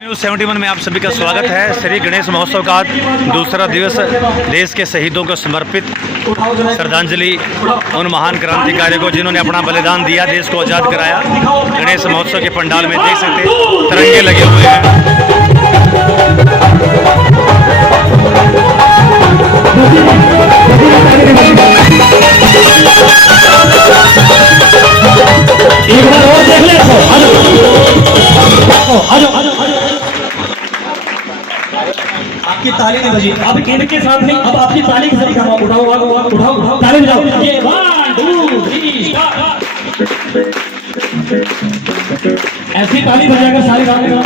News 71 में आप सभी का स्वागत है। श्री गणेश महोत्सव का दूसरा दिवस देश के शहीदों को समर्पित श्रद्धांजलि उन महान क्रांतिकारियों को जिन्होंने अपना बलिदान दिया, देश को आज़ाद कराया। गणेश महोत्सव के पंडाल में देख सकते हैं तिरंगे लगे हुए हैं। आपकी ताली नहीं बजी, अब इनके साथ नहीं, अब आपकी ताली के साथ उठाओ उठाओ उठाओ उठाओ ताली बजाओ। ये 1 2 3 स्टार्ट। ऐसी ताली बजाकर सारे गाने का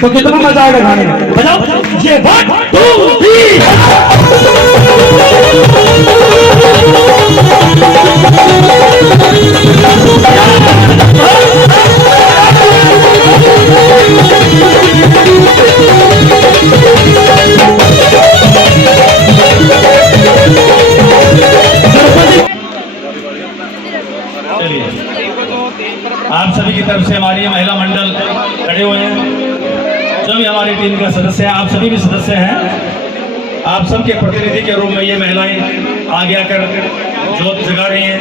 तो कितना मजा आएगा गाने में। बजाओ ये 1 2 आप सभी की तरफ से हमारी महिला मंडल खड़े हुए हैं, जो भी हमारी टीम का सदस्य है, आप सभी भी सदस्य हैं। आप सबके प्रतिनिधि के रूप में ये महिलाएं आगे आकर जोत जगा रही हैं।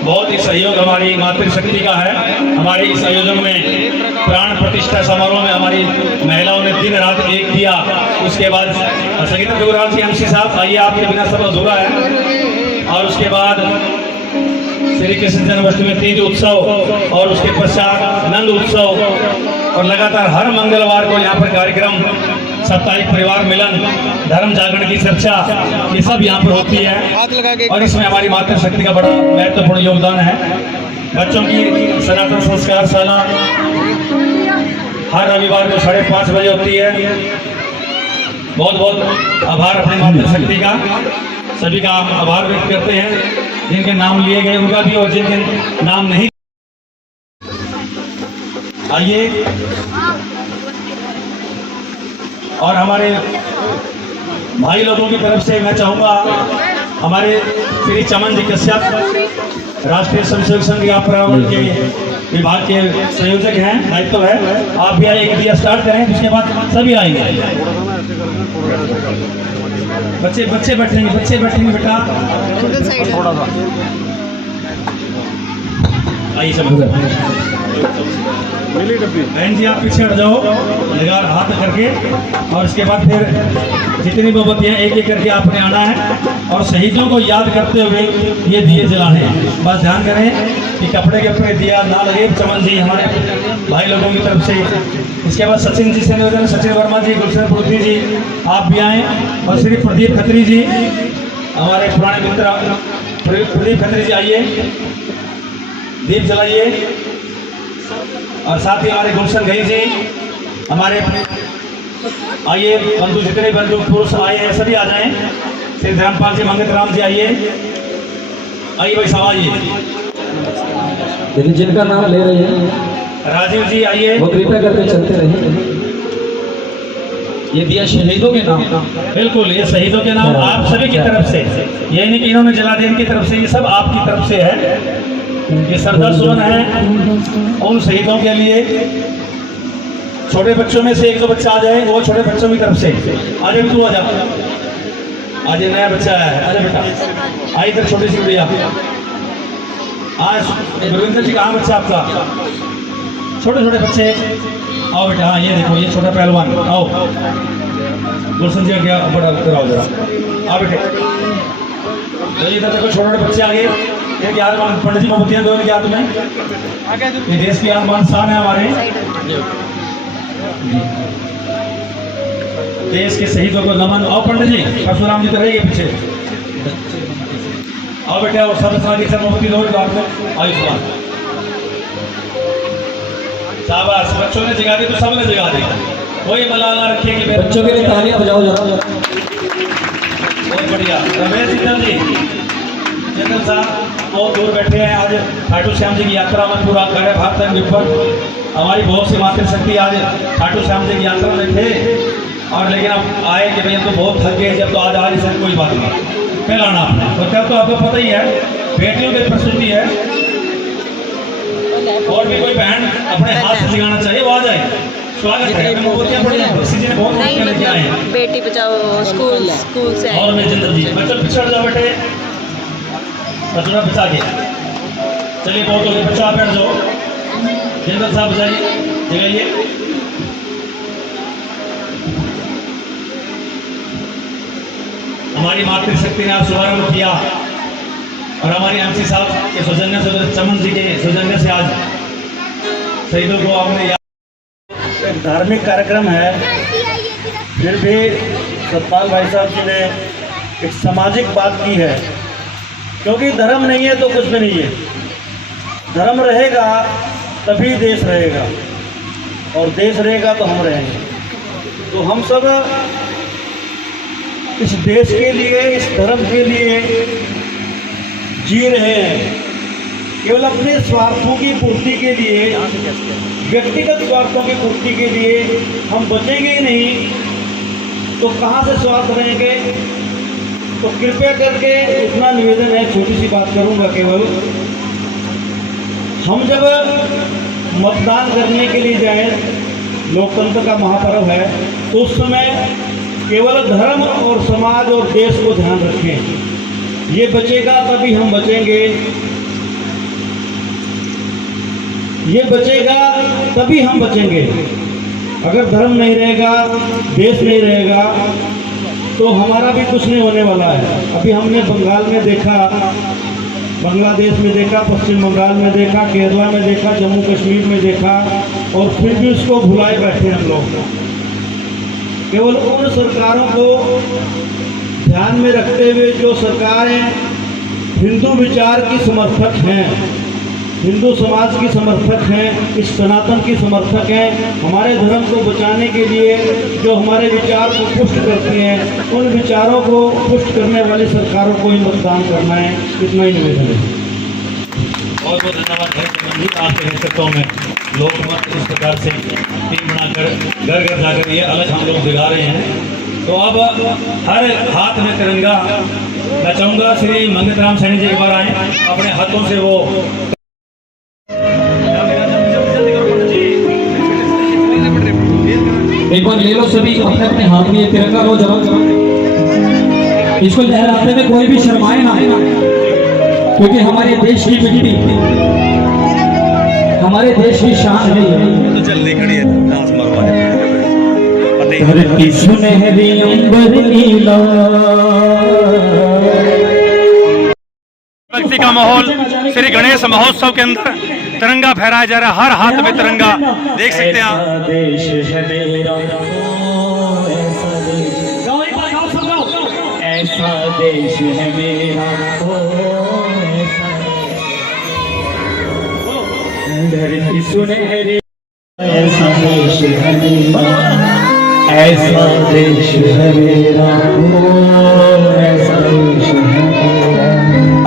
बहुत ही सहयोग हमारी मातृशक्ति का है। हमारे इस आयोजन में प्राण प्रतिष्ठा समारोह में हमारी महिलाओं ने दिन रात एक किया। उसके बाद संगीत गुरुराज जी MC साहब, आइए, आपके बिना सब अधूरा है। और उसके बाद श्री कृष्ण जन्माष्टमी तीज उत्सव और उसके पश्चात नंद उत्सव और लगातार हर मंगलवार को यहाँ पर कार्यक्रम, साप्ताहिक परिवार मिलन, धर्म जागरण की चर्चा, ये सब यहाँ पर होती है। और इसमें हमारी मातृशक्ति का बड़ा महत्वपूर्ण योगदान है। बच्चों की सनातन संस्कार शाला हर रविवार को 5:30 बजे होती है। बहुत बहुत आभार अपनी मातृशक्ति का, सभी का आभार व्यक्त करते हैं। जिनके नाम लिए गए उनका भी और जिनके नाम नहीं, आइए। और हमारे भाई लोगों की तरफ से मैं चाहूँगा, हमारे श्री चमन जी कश्यप राष्ट्रीय स्वयंसेवक संघ या पर्यावरण के विभाग के संयोजक हैं, दायित्व है। आप भी आइए, दिया स्टार्ट करें, उसके बाद सभी आएंगे। बच्चे बैठेंगे बेटा, थोड़ा सा आइए सब। बहन जी आप पीछे हट जाओ, लगा हाथ करके, और उसके बाद फिर जितनी मोमबत्तियां एक एक करके आपने आना है और शहीदों को याद करते हुए ये दिए जलाने हैं। बस ध्यान करें कि कपड़े के ऊपर दिया ना लगे। चमन जी हमारे भाई लोगों की तरफ से। इसके बाद सचिन जी से निवेदन, सचिन वर्मा जी, गुलशन पुत्री जी आप भी आए, और श्री प्रदीप खत्री जी हमारे पुराने मित्र प्रदीप खत्री जी आइए, दीप जलाइए। और साथ ही हमारे गुलशन गई जी हमारे, आइए बंधु, जितने बंधु पुरुष आए हैं सभी आ जाएं। श्री धर्मपाल जी, मंगत राम जी आइए, आइए भाई साहब आइए। जिनका नाम ले रहे हैं राजीव जी आइए, वो कृपया करके चलते रहिए। ये दिया शहीदों के नाम, बिल्कुल ये शहीदों के नाम आप सभी की तरफ से, ये नहीं कि इन्होंने जला दिया इनकी तरफ से, ये सब आपकी तरफ से है। ये श्रद्धा सुमन है उन शहीदों के लिए। छोटे बच्चों में से एक दो बच्चा आ जाए, वो छोटे बच्चों की तरफ से आ जाए। तू आ जा, आज नया बच्चा आया है, आजा बेटा, आई इधर छोटी सी गुड़िया। आज गुरविंदर जी कहाँ बच्चा आपका? छोटे छोटे बच्चे आओ बेटा। हाँ ये देखो, ये छोटा पहलवान, आओ। गुलशन जी क्या बड़ा कराओ जरा, आओ बेटे। इधर देखो छोटे छोटे बच्चे आगे, एक याद पंडित जी मोमबत्तियां दो इनके हाथ में। ये देश की आन शान है हमारे, देश के शहीदों को नमन। आओ पंडित जी, परशुराम जी तो रहेंगे पीछे, आओ बेटा। और सब मोमबत्ती दो हाथ में, आयुष्मान। शाबाश, बच्चों ने जगा दी तो सब ने जगा दी, कोई मलाल ना रखिए कि बच्चों के लिए तालियां बजाओ जरा। बहुत बढ़िया। रमेश जी, जनरल साहब बहुत दूर बैठे हैं। आज खाटू श्याम जी की यात्रा में पूरा करे भारत विफल, हमारी बहुत सी मातृशक्ति आज खाटू श्याम जी की यात्रा में थे, और लेकिन अब आए कि भैया तो बहुत थक गए, जब तो आज आ रही कोई बात नहीं, पहला नाम। तो क्या तो आपको पता ही है, बेटियों की प्रस्तुति है, अपने हाथ से सिखाना चाहिए, वो आ जाए। स्वागत है, मूर्तियां पड़ी हैं, ऋषि जी ने बहुत नहीं मूर्तियां लेके आए हैं। मतलब बेटी बचाओ स्कूल से और मेजिंदर जी बच्चों पिछड़ जाओ बेटे, थोड़ा बचा के चलिए, बहुत हो गया, बच्चा बैठ जाओ। जिंदर साहब बजाइए, जगाइए। हमारी मातृशक्ति ने आज शुभारंभ किया और हमारे एमसी साहब के सौजन्य से, चमन जी के सौजन्य से आज शहीदों को आपने याद। धार्मिक कार्यक्रम है, फिर भी सतपाल भाई साहब जी ने एक सामाजिक बात की है, क्योंकि धर्म नहीं है तो कुछ भी नहीं है। धर्म रहेगा तभी देश रहेगा, और देश रहेगा तो हम रहेंगे। तो हम सब इस देश के लिए, इस धर्म के लिए जी रहे हैं। केवल अपने स्वार्थों की पूर्ति के लिए, व्यक्तिगत स्वार्थों की पूर्ति के लिए हम बचेंगे ही नहीं तो कहाँ से स्वार्थ रहेंगे। तो कृपया करके इतना निवेदन है, छोटी सी बात करूंगा केवल। हम जब मतदान करने के लिए जाएं, लोकतंत्र का महापर्व है, तो उस समय केवल धर्म और समाज और देश को ध्यान रखें। ये बचेगा तभी हम बचेंगे, ये बचेगा तभी हम बचेंगे। अगर धर्म नहीं रहेगा, देश नहीं रहेगा, तो हमारा भी कुछ नहीं होने वाला है। अभी हमने बंगाल में देखा, बांग्लादेश में देखा, पश्चिम बंगाल में देखा, केरला में देखा, जम्मू कश्मीर में देखा, और फिर भी उसको भुलाए बैठे हम लोग। केवल उन सरकारों को ध्यान में रखते हुए जो सरकारें हिंदू विचार की समर्थक हैं, हिंदू समाज की समर्थक हैं, इस सनातन की समर्थक हैं, हमारे धर्म को बचाने के लिए जो हमारे विचार को पुष्ट करती हैं, उन विचारों को पुष्ट करने वाली सरकारों को ही मतदान करना है। इतना ही निवेदन है। बहुत बहुत धन्यवाद भाई चमन जी, आपके नेतृत्व में लोग मत इस प्रकार से टीम बनाकर घर घर जाकर ये अलग हम लोग दिखा रहे हैं। तो अब हर हाथ में तिरंगा, मैं चाहूँगा श्री मंगत राम सैनी जी एक बार आए, अपने हाथों से वो एक बार ले लो सभी, अपने अपने हाथ में ये तिरंगा लो जरा। इसको लहराते में कोई भी शर्माए ना, क्योंकि हमारे देश की मिट्टी हमारे देश की शान है। तो जल्दी खड़ी है, डांस मरवाए धरती सुनहरी अंबर नीला। भक्ति का माहौल श्री गणेश महोत्सव के अंदर तिरंगा फहराया जा रहा है। हर हाथ में तिरंगा देख सकते हैं आप। देश है मेरा, ऐसा देश है मेरा, धरती सुनहरी, ऐसा देश है मेरा, ऐसा देश है मेरा, ऐसा देश है मेरा।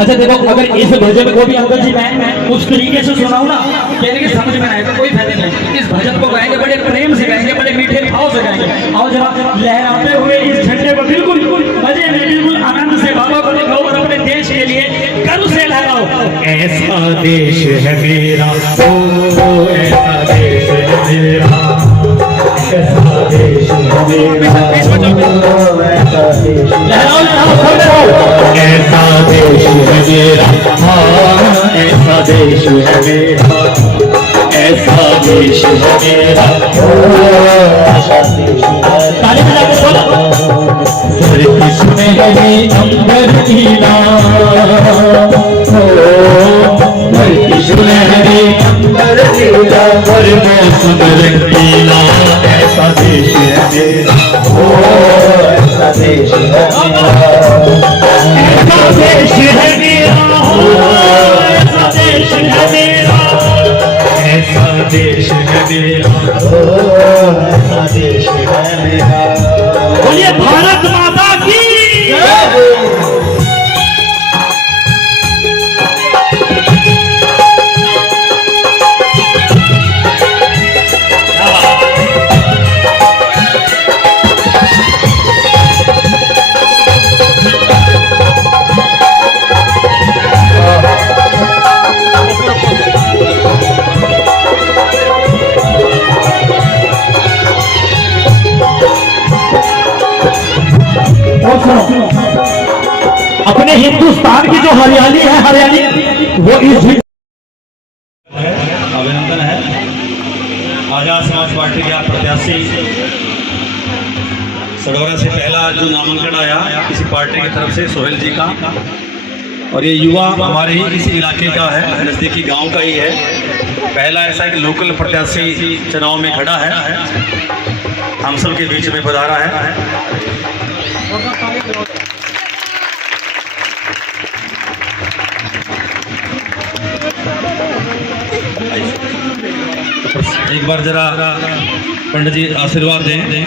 अच्छा देखो, अगर इस भजन को भी अंकल जी मैं उस तरीके से सुनाऊं ना, कहने के समझ में आए तो कोई फायदा नहीं। इस भजन को गाएंगे, बड़े प्रेम से गाएंगे, बड़े मीठे भाव से गाएंगे। और जरा लहराते हुए इस झंडे को बिल्कुल मजे में, बिल्कुल आनंद से बाबा को दिखाओ और अपने देश के लिए गर्व से लहराओ। ऐसा देश है मेरा, ओ ऐसा देश है मेरा, ऐसा देश है मेरा, ऐसा देश, लहराओ लहराओ, ऐसा देश है मेरा, हाँ ऐसा देश है मेरा, ऐसा देश है मेरा, ऐसा देश है। ताली बजा के बोलो। धरती सुनहरी अंबर नीला, धरती सुनहरी अंबर नीला, और मौसम रंगीला, ऐसा देश है मेरा, ऐसा देश है मेरा, ऐसा देश है मेरा, ऐसा देश है मेरा, ऐसा देश है मेरा, ऐसा देश है मेरा। बोलिए भारत माता की अपने हिंदुस्तान की जो हरियाली है, हरियाली वो इस अभिनंदन है। आजाद समाज पार्टी के प्रत्याशी सडौरा से पहला जो नामांकन आया किसी पार्टी की तरफ से सोहेल जी का, और ये युवा हमारे ही इसी इलाके का है, नज़दीकी गांव का ही है। पहला ऐसा एक लोकल प्रत्याशी चुनाव में खड़ा है, हम सब के बीच में पधारा है। एक बार जरा पंडित जी आशीर्वाद दें,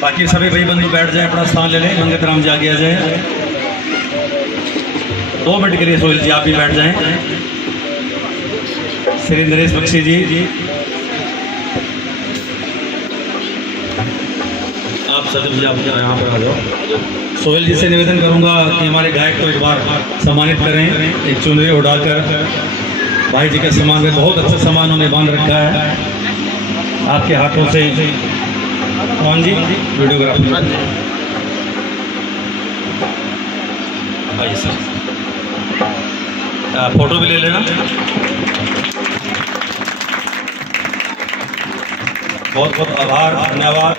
बाकी सभी भाई बंधु बैठ जाए, अपना स्थान ले लें। मंगत राम जी आगे आ जाए, 2 मिनट के लिए सोहेल जी आप भी बैठ जाएं। श्री नरेश बख्शी जी आप सदम जी आप यहाँ पर आ जाओ। सोहेल जी से निवेदन करूंगा कि हमारे गायक को एक बार सम्मानित करें, एक चुनरी उड़ाकर। भाई जी का सम्मान में बहुत अच्छा सम्मान उन्हें बांध रखा है आपके हाथों से। कौन जी वीडियोग्राफर आइए सर, फोटो भी ले लेना। बहुत बहुत आभार, धन्यवाद।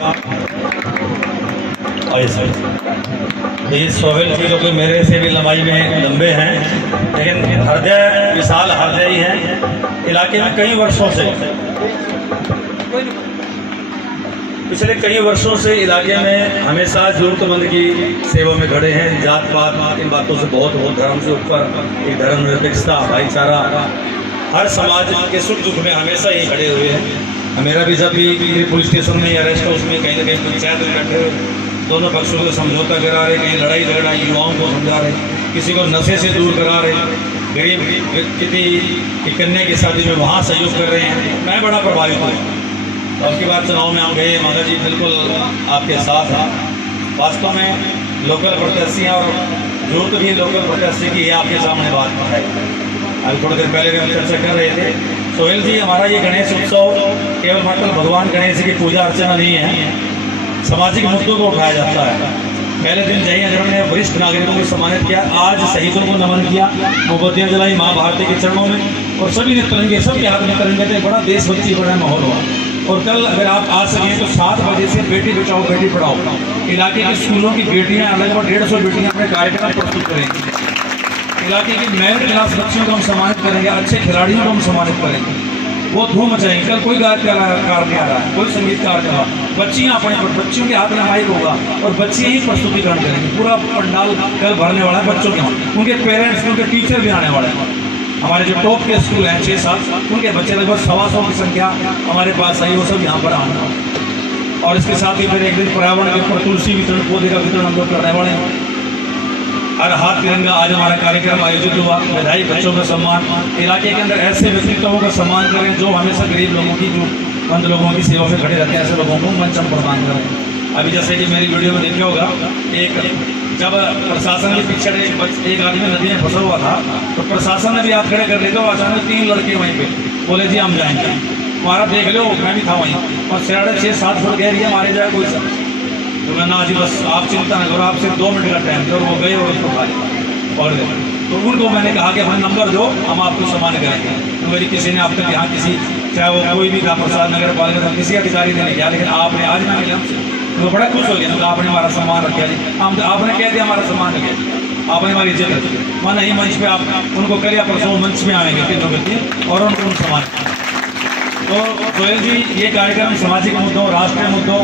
आइए सर, ये सोहेल जी जो कि मेरे से भी लंबाई में लंबे हैं, लेकिन हृदय विशाल हृदय ही हैं। इलाके में कई वर्षों से, पिछले कई वर्षों से इलाके में हमेशा जरूरतमंद की सेवा में खड़े हैं। जात पात इन बातों से बहुत धर्म से ऊपर एक धर्मनिरपेक्षता, भाईचारा, हर समाज के सुख दुख में हमेशा ही खड़े हुए हैं। मेरा भी जब भी पुलिस स्टेशन में अरेस्ट हो, उसमें कहीं ना कहीं पंचायत में बैठे हुए, दोनों पक्षों को समझौता करा रहे, कहीं लड़ाई झगड़ा युवाओं को समझा रहे, किसी को नशे से दूर करा रहे, गरीब की कन्या की शादी में वहाँ सहयोग कर रहे हैं। मैं बड़ा प्रभावित हूँ। अब की बार चुनाव में हम गए, माता जी बिल्कुल आपके साथ हैं। वास्तव में लोकल प्रत्याशी और जरूरत भी लोकल प्रत्याशी की है, आपके सामने बात है। अभी थोड़ी देर पहले भी हम चर्चा कर रहे थे। सोहेल जी, हमारा ये गणेश उत्सव केवल मतलब भगवान गणेश की पूजा अर्चना नहीं है, सामाजिक मुद्दों को उठाया जाता है। पहले दिन जय अजरम ने वरिष्ठ नागरिकों को सम्मानित किया, आज शहीदों को नमन किया, मोमबत्तियाँ जलाई माँ भारती के चरणों में, और सभी ने तिरंगे सबके हाथ में तिरंगे थे। बड़ा देशभक्ति बड़ा माहौल हुआ। और कल अगर आप आ सकें तो 7 बजे से बेटी बचाओ बेटी पढ़ाओ इलाके के स्कूलों की बेटियां, लगभग 150 बेटियां अपने कार्यक्रम प्रस्तुत करेंगी। इलाके की मेरिट क्लास बच्चियों को हम सम्मानित करेंगे, अच्छे खिलाड़ियों को हम सम्मानित करेंगे, वो धूम मचाएंगे। कल कोई गायकार नहीं आ रहा है, कोई संगीतकार नहीं आ रहा, बच्चियाँ अपने बच्चियों के हाथ में माइक होगा और बच्चियाँ ही प्रस्तुतिकरण करेंगे। पूरा पंडाल कल भरने वाला है बच्चों के, उनके पेरेंट्स, उनके टीचर भी आने वाले हैं। हमारे जो टॉप के स्कूल हैं 6-7, उनके बच्चे लगभग 125 की संख्या हमारे पास आई, वो सब यहाँ पर आने वाले। और इसके साथ ही फिर एक दिन पर्यावरण के ऊपर तुलसी वितरण, पौधे का वितरण हम लोग करने वाले हैं। हर हाथ तिरंगा आज हमारा कार्यक्रम आयोजित हुआ। विधायी बच्चों का सम्मान, इलाके के अंदर ऐसे व्यक्तित्वों का सम्मान करें जो हमेशा गरीब लोगों की, जो बंद लोगों की सेवा में खड़े रहते हैं, ऐसे लोगों को मंच प्रदान करें। अभी जैसे कि मेरी वीडियो में देखे होगा, एक जब प्रशासन के पीछे एक आदमी नदी में फंसा हुआ था, तो प्रशासन ने भी हाथ खड़े कर दिए, तो अचानक 3 लड़के वहीं पे बोले जी हम जाएंगे, हमारा देख लो, मैं भी था वहीं, और 6.5-7 फुट गहरी है, मारे जाए कोई सब। तो मैं ना जी बस आप चिंता न करो, आप सिर्फ 2 मिनट का टाइम दो। और वो गए और उसको खा लिया और गए। तो उनको मैंने कहा कि अपना नंबर दो, हम आपको सम्मान करेंगे। तो मेरी किसी ने अब तक यहाँ किसी, चाहे वो कोई भी था, प्रसाद नगर पालिका, किसी अधिकारी ने नहीं किया, लेकिन आपने आज ना मिले हमसे, तो बड़ा खुश हो गया। तो आपने हमारा सम्मान रखा जी, हम आपने कह दिया हमारा सम्मान रखा, आपने हमारी इज्जत रखी। माना ही मंच पे आप उनको कल या परसों मंच में आएंगे 3 व्यक्ति और उनको सम्मान। तो सोहेल जी, ये कार्यक्रम सामाजिक मुद्दों, राष्ट्रीय मुद्दों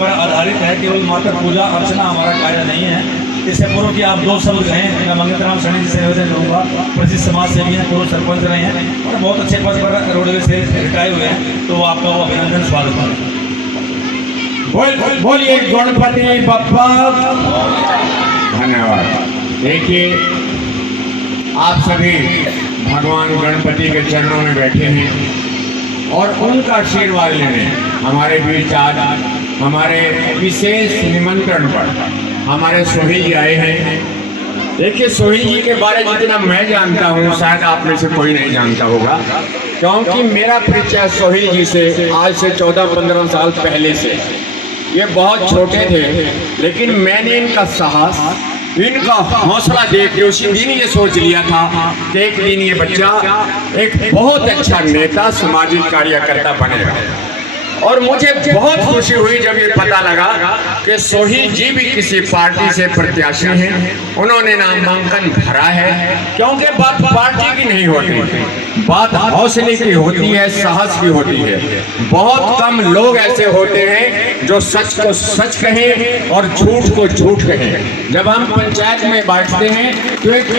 पर आधारित है, केवल मात्र पूजा अर्चना हमारा कार्य नहीं है। इससे पूर्व कि आप 2 शब्द हैं, मैं मंगत राम सैनी जी से निवेदन करूँगा, प्रसिद्ध समाज सेवी हैं, पूर्व सरपंच रहे हैं और बहुत अच्छे पद पर रोडवेज से रिटायर हुए हैं, तो आपका वो अभिनंदन स्वागत है। बोलिए गणपति बप्पा। धन्यवाद। देखिए, आप सभी भगवान गणपति के चरणों में बैठे हैं और उनका आशीर्वाद लेने हमारे बीच आज हमारे विशेष निमंत्रण पर हमारे सोहेल जी आए हैं। देखिए, सोहेल जी के बारे में जितना मैं जानता हूँ शायद आप में से कोई नहीं जानता होगा, क्योंकि मेरा परिचय सोहेल जी से आज से 14-15 साल पहले से। ये बहुत छोटे थे, लेकिन मैंने इनका साहस, इनका हौसला देख के उसी दिन ये सोच लिया था कि एक दिन ये बच्चा एक बहुत अच्छा नेता, सामाजिक कार्यकर्ता बनेगा। और मुझे बहुत खुशी हुई जब ये पता लगा कि सोहेल जी भी किसी पार्टी से प्रत्याशी हैं, उन्होंने नामांकन भरा है। क्योंकि बात पार्टी की नहीं होती, बात हौसले की होती है, साहस की होती है। बहुत कम लोग ऐसे होते हैं जो सच को सच कहें और झूठ को झूठ कहें। जब हम पंचायत में बैठते हैं तो एक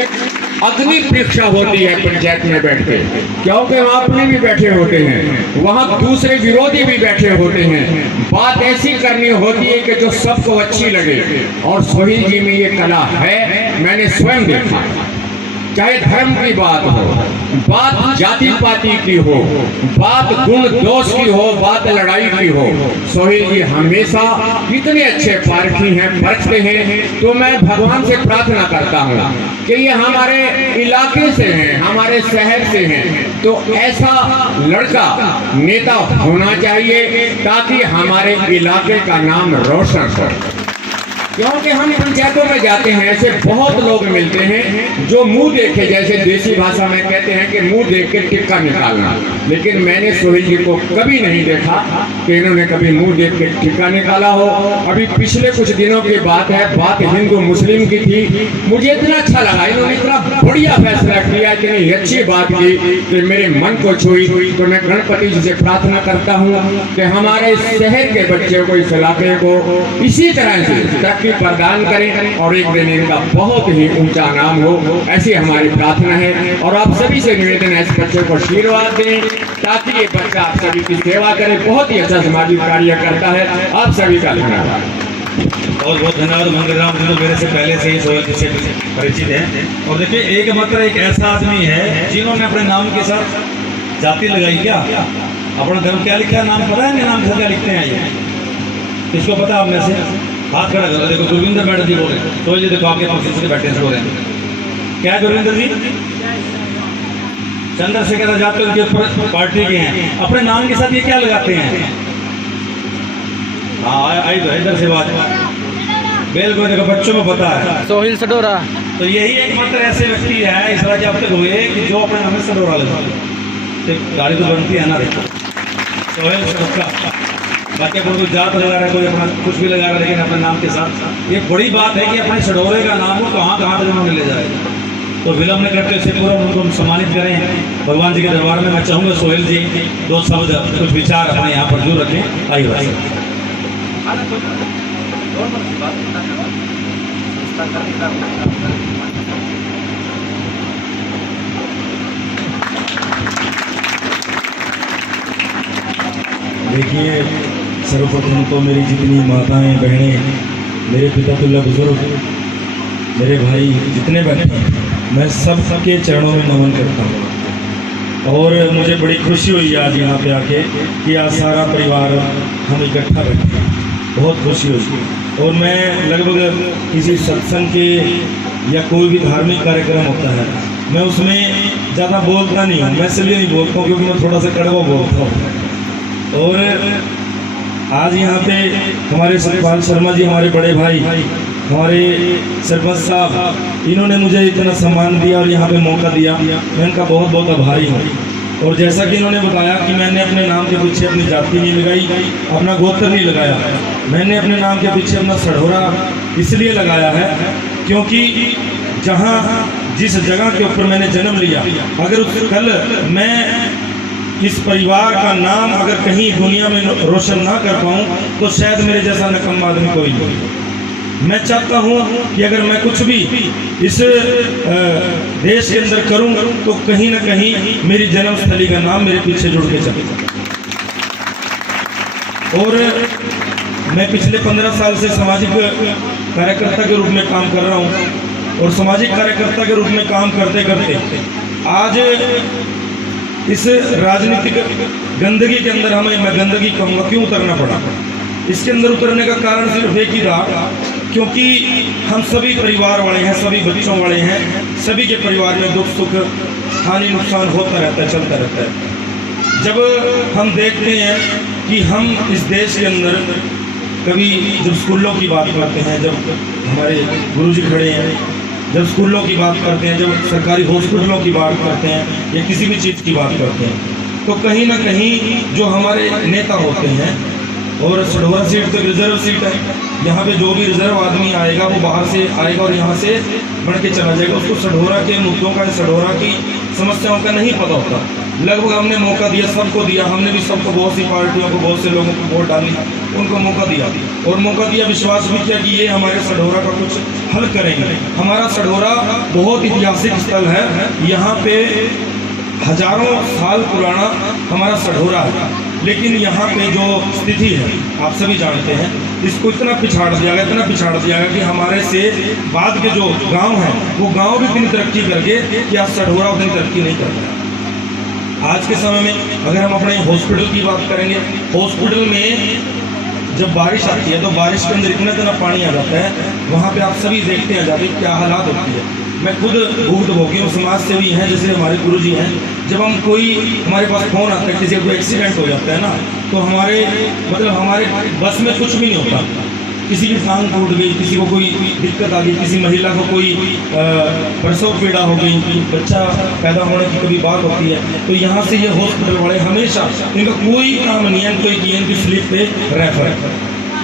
अग्नि परीक्षा होती है पंचायत में बैठ के, क्योंकि वहाँ अपने भी बैठे होते हैं, वहाँ दूसरे विरोधी भी बैठे होते हैं। बात ऐसी करनी होती है कि जो सबको अच्छी लगे, और सोहेल जी में ये कला है, मैंने स्वयं देखा। चाहे धर्म की बात हो, बात जाति पाति की हो, बात गुण दोष की हो, बात लड़ाई की हो, सोहेल जी हमेशा इतने अच्छे पारखी हैं, परखते हैं। तो मैं भगवान से प्रार्थना करता हूँ कि ये हमारे इलाके से हैं, हमारे शहर से हैं, तो ऐसा लड़का नेता होना चाहिए ताकि हमारे इलाके का नाम रोशन हो। क्योंकि हम पंचायतों में जाते हैं, ऐसे बहुत लोग मिलते हैं जो मुंह देखे, जैसे देसी भाषा में कहते हैं कि मुंह देख के टिक्का निकालना। लेकिन मैंने सोहेल जी को कभी नहीं देखा कि इन्होंने कभी मुंह देख के टिक्का निकाला हो। अभी पिछले कुछ दिनों की बात है, बात हिंदू मुस्लिम की थी, मुझे इतना अच्छा लगा, इन्होंने इतना बढ़िया फैसला किया, इतनी अच्छी बात की कि मेरे मन को छुई। तो मैं गणपति जी से प्रार्थना करता हूँ कि हमारे शहर के बच्चे को, इस इलाके को इसी तरह से तरक्की प्रदान करें और एक दिन इनका बहुत ही ऊंचा नाम हो, ऐसी हमारी प्रार्थना है। और आप सभी से निवेदन है, इस बच्चे को आशीर्वाद दें ताकि ये बच्चा आप सभी की सेवा करे। बहुत ही अच्छा सामाजिक कार्य करता है। आप सभी का धन्यवाद। बहुत बहुत धन्यवाद। मंगलराम जी तो मेरे से पहले से ही सोहेल जी से परिचित हैं। और देखिए, एक मात्र एक ऐसा आदमी है जिन्होंने अपने नाम के साथ जाति लगाई। क्या अपना धर्म क्या लिखा है, नाम पता है? नाम से क्या लिखते हैं ये किसको पता? आप में से हाथ खड़ा करो। देखो गुरविंदर मैडम जी बोल रहे हैं, सोहेल जी देखो आपके पास से बैठे बोल रहे हैं। क्या गुरविंदर जी? चंद्रशेखर आजाद के उनके ऊपर पार्टी के हैं, अपने नाम के साथ ये क्या लगाते हैं? हाँ आई तो इधर से बात बिल्कुल, देखो बच्चों को पता है। सोहेल सडोरा। तो यही एक मात्र ऐसे व्यक्ति है इस राज्य अब तक हुए कि जो अपने नाम में सडोरा लगा। तो गाड़ी तो बनती है ना, देखो सोहेल सडोरा। बाकी अपन कोई जात लगा रहा है, कोई अपना कुछ भी लगा रहा है, लेकिन अपने नाम के साथ। ये बड़ी बात है कि अपने सडोरे का नाम को कहाँ कहाँ तक उन्होंने ले जाएगा। तो विलम्ब न करते हुए पूरा उनको हम सम्मानित करें भगवान जी के दरबार में। मैं चाहूँगा सोहेल जी दो शब्द कुछ विचार अपने यहाँ पर जरूर रखें। आइए भाई। देखिए, सर्वप्रथम तो मेरी जितनी माताएं बहनें, मेरे पितातुल्लाह बुजुर्ग, मेरे भाई जितने बैठे हैं, मैं सबके चरणों में नमन करता हूँ। और मुझे बड़ी खुशी हुई आज यहाँ पे आके कि आज सारा परिवार हम इकट्ठा बैठे हैं, बहुत खुशी हुई। और मैं लगभग किसी सत्संग के या कोई भी धार्मिक कार्यक्रम होता है, मैं उसमें ज़्यादा बोलता नहीं हूँ। मैं इसलिए नहीं बोलता हूँ क्योंकि मैं थोड़ा सा कड़वा बोलता हूँ। और आज यहाँ पे हमारे सतपाल शर्मा जी, हमारे बड़े भाई, हमारे सरपंच साहब, इन्होंने मुझे इतना सम्मान दिया और यहाँ पे मौका दिया, मैं इनका बहुत बहुत आभारी हूँ। और जैसा कि इन्होंने बताया कि मैंने अपने नाम के पीछे अपनी जाति नहीं लगाई, अपना गोत्र नहीं लगाया, मैंने अपने नाम के पीछे अपना सढोरा इसलिए लगाया है क्योंकि जहाँ जिस जगह के ऊपर मैंने जन्म लिया, अगर उस कल मैं इस परिवार का नाम अगर कहीं दुनिया में रोशन ना कर पाऊँ तो शायद मेरे जैसा नकम्मा आदमी कोई नहीं। मैं चाहता हूँ कि अगर मैं कुछ भी इस देश के अंदर करूँ तो कहीं ना कहीं मेरी जन्मस्थली का नाम मेरे पीछे जुड़ के चले। और मैं पिछले 15 साल से सामाजिक कार्यकर्ता के रूप में काम कर रहा हूँ। और सामाजिक कार्यकर्ता के रूप में काम करते करते आज इस राजनीतिक गंदगी के अंदर मैं गंदगी कहूँगा क्यों उतरना पड़ा। इसके अंदर उतरने का कारण सिर्फ एक ही था, क्योंकि हम सभी परिवार वाले हैं, सभी बच्चों वाले हैं, सभी के परिवार में दुख सुख हानि नुकसान होता रहता है, चलता रहता है। जब हम देखते हैं कि हम इस देश के अंदर कभी जब स्कूलों की बात करते हैं, जब हमारे गुरुजी खड़े हैं, जब स्कूलों की बात करते हैं, जब सरकारी हॉस्पिटलों की बात करते हैं या किसी भी चीज़ की बात करते हैं, तो कहीं ना कहीं जो हमारे नेता होते हैं, और सढौरा सीट तो रिजर्व सीट है, यहाँ पे जो भी रिजर्व आदमी आएगा वो बाहर से आएगा और यहाँ से बढ़ के चला जाएगा। उसको सढौरा के मुद्दों का, सढौरा की समस्याओं का नहीं पता होता। लगभग हमने मौका दिया, सबको दिया, हमने भी सबको, बहुत सी पार्टियों को, बहुत से लोगों को वोट डाली, उनको मौका दिया और मौका दिया, विश्वास भी किया कि ये हमारे सढौरा का कुछ हल करेंगे। हमारा सढौरा बहुत ऐतिहासिक स्थल है, यहाँ पे हजारों साल पुराना हमारा सढौरा है, लेकिन यहाँ पे जो स्थिति है आप सभी जानते हैं, इसको इतना पिछाड़ दिया गया, इतना पिछाड़ दिया गया कि हमारे से बाद के जो गांव हैं वो गांव भी इतनी तरक्की कर गए कि आज सढौरा उतनी तरक्की नहीं कर रहा। आज के समय में अगर हम अपने हॉस्पिटल की बात करेंगे, हॉस्पिटल में जब बारिश आती है तो बारिश के अंदर इतना पानी आ जाता है, वहाँ पे आप सभी देखते हैं जाके क्या हालात होती है। मैं खुद भुक्तभोगी हूँ, समाज सेवी हैं जैसे हमारे गुरुजी हैं। जब हम कोई, हमारे पास फ़ोन आता है, किसी को एक्सीडेंट हो जाता है ना, तो हमारे बस में कुछ भी नहीं होता। किसी की टांग टूट गई, किसी को कोई दिक्कत आ गई, किसी महिला को कोई प्रसव पीड़ा हो गई, बच्चा पैदा होने की कभी बात होती है, तो यहाँ से ये हॉस्पिटल वाले हमेशा, इनका कोई काम नहीं है, कोई की इनकी स्लिप पे रेफर,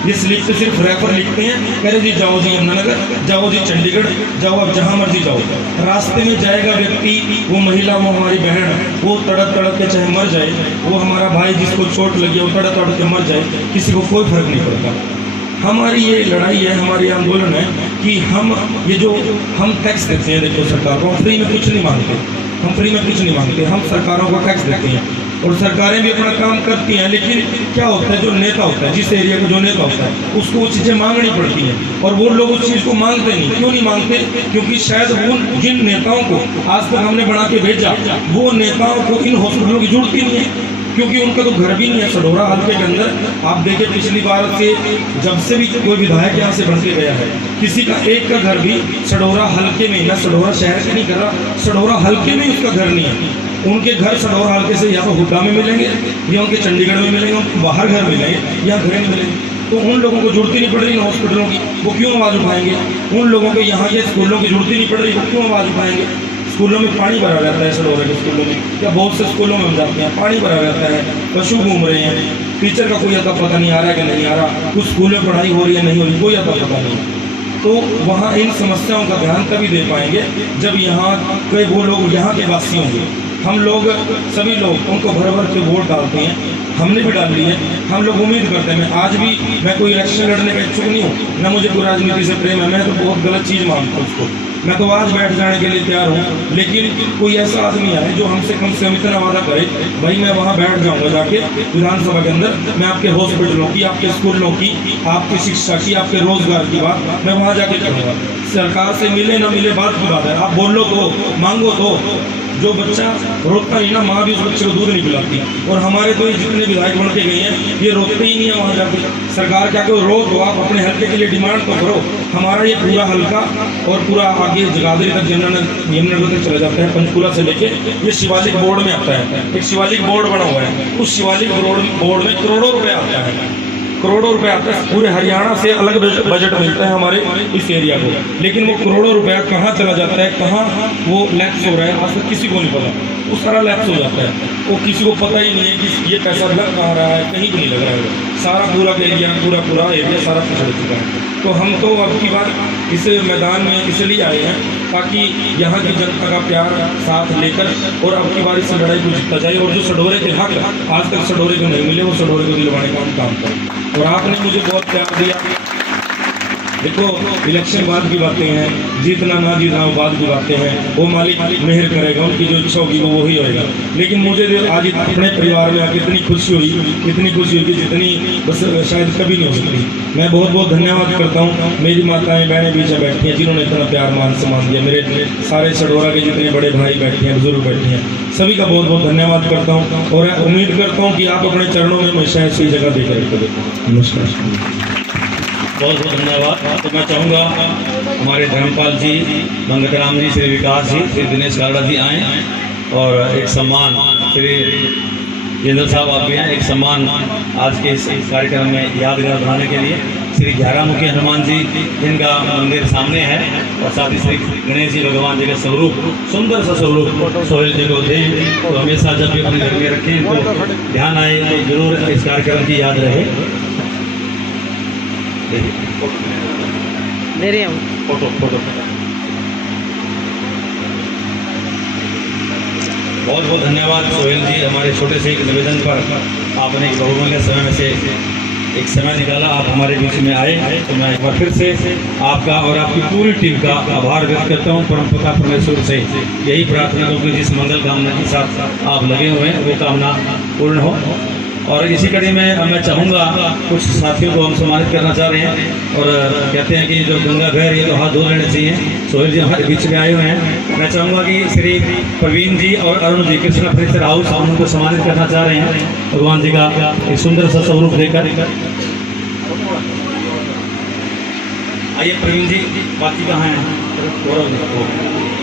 ये स्लिप पे सिर्फ रेफर लिखते हैं, कह रहे जी जाओ जी यमुनानगर, जाओ जी चंडीगढ़, जाओ आप जहाँ मर्जी जाओ। रास्ते में जाएगा व्यक्ति, वो महिला, वो हमारी बहन, वो तड़प तड़प के चाहे मर जाए, वो हमारा भाई जिसको चोट लगी वो तड़प तड़प के मर जाए, किसी को कोई फर्क नहीं पड़ता। हमारी ये लड़ाई है, हमारी आंदोलन है कि हम ये जो हम टैक्स देते हैं, देखो सरकार को, हम फ्री में कुछ नहीं मांगते, हम फ्री में कुछ नहीं मांगते, हम सरकारों को टैक्स देते हैं और सरकारें भी अपना काम करती हैं। लेकिन क्या होता है, जो नेता होता है, जिस एरिया का जो नेता होता है, उसको वो चीज़ें मांगनी पड़ती हैं और वो लोग उस चीज़ को मांगते नहीं। क्यों नहीं मांगते? क्योंकि शायद उन जिन नेताओं को आज तक हमने बना के भेजा, वो नेताओं को इन हॉस्पिटलों की जरूरत ही नहीं है, क्योंकि उनका तो घर भी नहीं है सढौरा हल्के के अंदर। आप देखें पिछली बार से जब से भी कोई विधायक यहाँ से बन के गया है, किसी का एक का घर भी सढौरा हल्के में, मैं सढौरा शहर से नहीं कर रहा, सढौरा हल्के में उसका घर नहीं है। उनके घर सढौरा हल्के से या तो हुड्डा में मिलेंगे या उनके चंडीगढ़ में मिलेंगे, उनको बाहर घर मिलेंगे या घर नहीं मिलेंगे। तो उन लोगों को जरूरत ही नहीं पड़ रही इन हॉस्पिटलों की, वो क्यों आवाज़ उठाएंगे? उन लोगों को यहाँ के स्कूलों की जरूरत ही नहीं पड़ रही, वो क्यों आवाज़ उठाएंगे? स्कूलों में पानी भरा रहता है, सढौरा के स्कूलों में या बहुत से स्कूलों में हम जाते हैं, पानी भरा रहता है, पशु घूम रहे हैं, टीचर का कोई अता पता नहीं आ रहा है कि नहीं आ रहा, कुछ स्कूल में पढ़ाई हो रही है नहीं हो रही, कोई अता पता नहीं। तो वहाँ इन समस्याओं का ध्यान तभी दे पाएंगे जब यहाँ के वो लोग यहाँ के वासी होंगे। हम लोग सभी लोग उनको भर भर के वोट डालते हैं, हमने भी डाल ली है। हम लोग उम्मीद करते हैं, आज भी मैं कोई इलेक्शन लड़ने का इच्छुक नहीं हूँ, ना मुझे कोई राजनीति से प्रेम है, मैं तो बहुत गलत चीज़ मानता हूँ उसको। मैं तो आज बैठ जाने के लिए तैयार हूँ, लेकिन कोई ऐसा आदमी आए जो हमसे कम से कम इतना वादा करे, भाई मैं वहाँ बैठ जाऊँगा जाके विधानसभा के अंदर, मैं आपके हॉस्पिटलों की, आपके स्कूलों की, आपकी शिक्षा की, आपके रोजगार की बात मैं वहाँ जाके करूँगा। सरकार से मिले ना मिले बात की बात है, आप बोलो तो, मांगो तो। जो बच्चा रोकता नहीं ना, माँ भी उस बच्चे को दूध नहीं पिलाती। और हमारे तो जितने विधायक बन के गए हैं ये रोकते ही नहीं है वहाँ जाके। सरकार क्या करो, रोक दो, आप अपने हल्के के लिए डिमांड तो करो। हमारा ये पूरा हल्का और पूरा आगे जगाधरी तक, यमुनानगर तक चला जाता है, पंचकूला से लेके ये शिवालिक बोर्ड में आता है। एक शिवालिक बोर्ड बना हुआ है, उस शिवालिक बोर्ड में करोड़ों रुपये आता है, करोड़ों रुपए आता है। पूरे हरियाणा से अलग बजट मिलता है हमारे इस एरिया को, लेकिन वो करोड़ों रुपया कहाँ चला जाता है, कहाँ वो लैप्स हो रहा है, आज तक किसी को नहीं पता। वो सारा लैप्स हो जाता है, वो किसी को पता ही नहीं है कि ये पैसा लग कहाँ रहा है, कहीं भी नहीं लग रहा है। सारा पूरा एरिया सारा पिछड़ चुका है। तो हम तो अब की बार इस मैदान में इसलिए आए हैं ताकि यहाँ की जनता का प्यार साथ लेकर और अब की बार इस लड़ाई को जीता जाए। और जो सढौरे के हक आज तक सढौरे को नहीं मिले, वो सढौरे को दिलवाने का हम काम करें। और आपने मुझे बहुत प्यार दिया। देखो, इलेक्शन बाद की बातें हैं, जीतना ना जीतना वो बाद की बातें हैं, वो मालिक मेहर करेगा, उनकी जो इच्छा होगी वो वही होएगा। लेकिन मुझे आज अपने परिवार में आकर इतनी खुशी हुई कि जितनी बस शायद कभी नहीं हो सकती। मैं बहुत बहुत धन्यवाद करता हूँ मेरी माताएं बहनें बीच में बैठी हैं जिन्होंने इतना प्यार मान सम्मान दिया। मेरे सारे सढौरा के जितने बड़े भाई बैठे हैं, बुजुर्ग बैठे हैं, सभी का बहुत बहुत धन्यवाद करता हूँ और उम्मीद करता हूँ कि आप अपने चरणों में हमेशा ऐसी जगह देकर रखोगे। नमस्कार, बहुत बहुत धन्यवाद। तो मैं चाहूँगा हमारे धर्मपाल जी, मंगतराम जी, श्री विकास जी, श्री दिनेश कालड़ा जी आएँ और एक सम्मान श्री जिंदल साहब आप भी हैं। एक सम्मान आज के इस कार्यक्रम में यादगार बनाने के लिए श्री 11 मुखी हनुमान जी जिनका मंदिर सामने है और साथ ही श्री गणेश जी भगवान जी का स्वरूप, सुंदर सा स्वरूप सोहेल जी को दें। तो हमेशा जब भी अपने घर में रखें तो ध्यान आए तो जरूर इस कार्यक्रम की याद रहे। दे रही हूँ फोटो फोटो बहुत बहुत धन्यवाद सोहेल जी, हमारे छोटे से एक निवेदन पर आपने एक बहुमूल्य समय में से एक समय निकाला, आप हमारे बीच में आए। तो मैं एक बार फिर से आपका और आपकी पूरी टीम का आभार व्यक्त करता हूँ। परमपिता परमेश्वर से यही प्रार्थना करूँ कि जिस मंगल कामना के साथ आप लगे हुए हैं वो कामना पूर्ण हो। और इसी कड़ी में मैं चाहूँगा कुछ साथियों को हम सम्मानित करना चाह रहे हैं और कहते हैं कि जो गंगा बह रही है तो हाथ धो लेने चाहिए। सोहेल जी हमारे बीच में आए हुए हैं। मैं चाहूँगा कि श्री प्रवीण जी और अरुण जी कृष्णा फर्नीचर हाउस हम उनको सम्मानित करना चाह रहे हैं भगवान जी का एक सुंदर सा स्वरूप देकर। आइए प्रवीण जी, बाकी कहाँ हैं?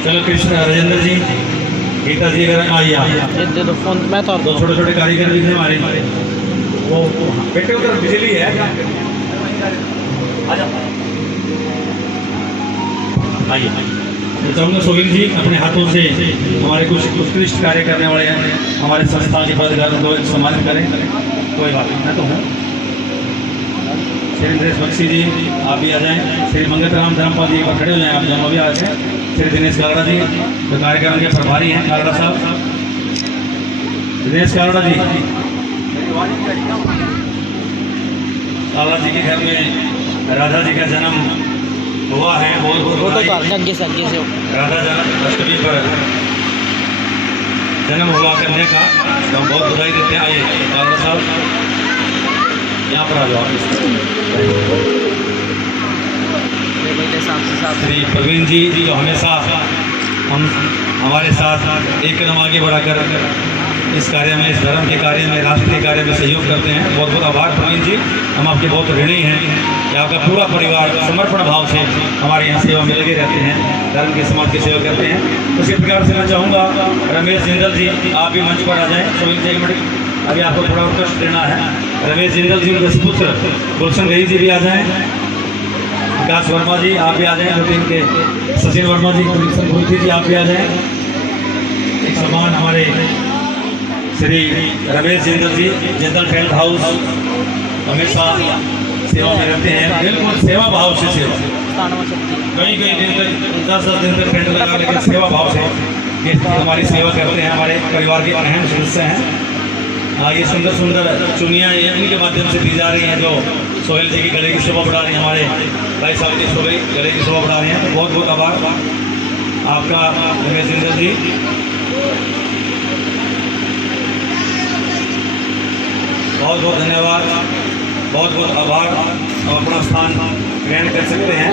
चलो कृष्ण राजेंद्र जी, गीता जी अगर आइए ये दे दो फोन, मैं तो दो छोटे छोटे कारीगर भी थे हमारे। वो बेटे उधर बिजली है, आइए। मैं चाहूँगा सोहेल जी अपने हाथों से हमारे कुछ उत्कृष्ट कार्य करने वाले हैं हमारे संस्थान के पदाधिकारियों को सम्मानित करें। कोई बात नहीं, मैं तो हूँ। श्री नरेश बख्शी जी आप भी आ जाएं। श्री मंगत राम धर्मपाल जी एक बार खड़े हो जाएं, आप जमा भी आ जाएं। श्री दिनेश कालड़ा जी जो कार्यक्रम के प्रभारी हैं, कालड़ा साहब, दिनेश कालड़ा जी। कालड़ा जी के घर में राधा जी का जन्म हुआ है, बहुत फोटो का जग्गे से राधा जन्म अष्टमी पर जन्म हुआ कन्या का, तो हम बहुत बधाई देते हैं। आइए कालड़ा साहब यहाँ पर आ जाओ। श्री प्रवीण जी जो हमेशा हमारे साथ एक कदम आगे बढ़ाकर इस कार्य में, इस धर्म के कार्य में, राष्ट्र के कार्य में सहयोग करते हैं। बहुत बहुत आभार प्रवीण जी, हम आपके बहुत ऋणी हैं कि आपका पूरा परिवार समर्पण भाव से हमारे यहाँ सेवा में लगे रहते हैं, धर्म के समाज की सेवा करते हैं। उसी प्रकार से मैं चाहूँगा रमेश जिंदल जी आप भी मंच पर आ जाएँ। सोहेल जी एक मिनट, अभी आपको थोड़ा उत्कृष्ट देना है। रमेश जिंदल जी के सुपुत्र गुलशन गही जी भी आ जाएँ। विकास वर्मा जी आप भी आ जाएँ। रूटीन के सचिन वर्मा जी, गुलशन गुरुजी जी आप भी आ जाएँ। एक सम्मान हमारे श्री रमेश जिंदल जी, जिंदल टेंट हाउस, हमेशा सेवा में रहते हैं, बिल्कुल सेवा भाव से सेवा। कई दिन तक 10 दिन तक टेंट लगा, लेकिन सेवा भाव से ये हमारी सेवा करते हैं, हमारे परिवार के अहम सदस्य हैं। ये सुंदर सुंदर चुनियाँ इनके माध्यम से दी जा रही हैं जो सोहेल जी की गले की शोभा बढ़ा रही हैं, हमारे भाई साहब की गले की शोभा बढ़ा रहे हैं। तो बहुत बहुत आभार आपका रमेश जिंदल जी। बहुत बहुत धन्यवाद, बहुत बहुत आभार। हम अपना स्थान ग्रहण कर सकते हैं।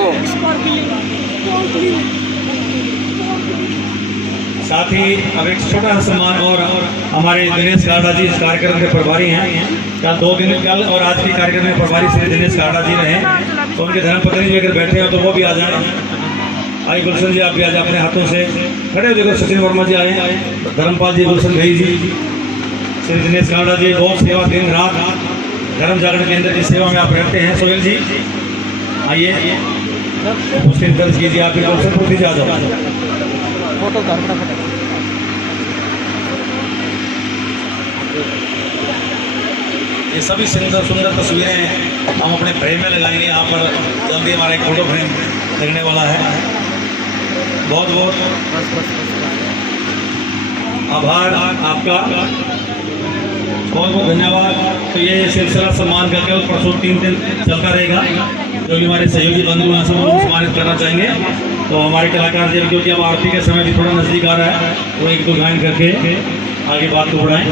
साथ ही अब एक छोटा सा सम्मान और हमारे दिनेश कालड़ा जी इस कार्यक्रम के प्रभारी हैं। कल 2 दिन कल और आज के कार्यक्रम में प्रभारी श्री दिनेश कालड़ा जी रहे, तो उनके धर्मपत्नी जी अगर बैठे हो तो वो भी आ जाएं। आई गुलशन जी आप भी आ जाए, अपने हाथों से खड़े हो जाए। सचिन वर्मा जी आए, धर्मपाल जी, गुलशन भाई जी, श्री दिनेश कालड़ा जी बहुत सेवा, दिन रात धर्म जागरण केंद्र की सेवा में आप रहते हैं। सोहेल जी आइए, मुस्लिम दर्ज कीजिए। आप भी गुलशन जी आ जाओ। फोटो का फटाफट। ये सभी सुंदर सुंदर तस्वीरें हम अपने फ्रेम में लगाएंगे। यहाँ पर जल्दी हमारा एक फोटो फ्रेम लगने वाला है। बहुत बहुत आभार आपका, बहुत बहुत धन्यवाद। तो ये सिलसिला सम्मान का केवल परसों 3 दिन चलता रहेगा। जो भी हमारे सहयोगी बंधु हैं सब उनको सम्मानित करना चाहेंगे। तो हमारे कलाकार जी, क्योंकि अब आरती का समय भी थोड़ा नज़दीक आ रहा है, वो 1-2 गायन करके आगे बात को बढ़ाएं।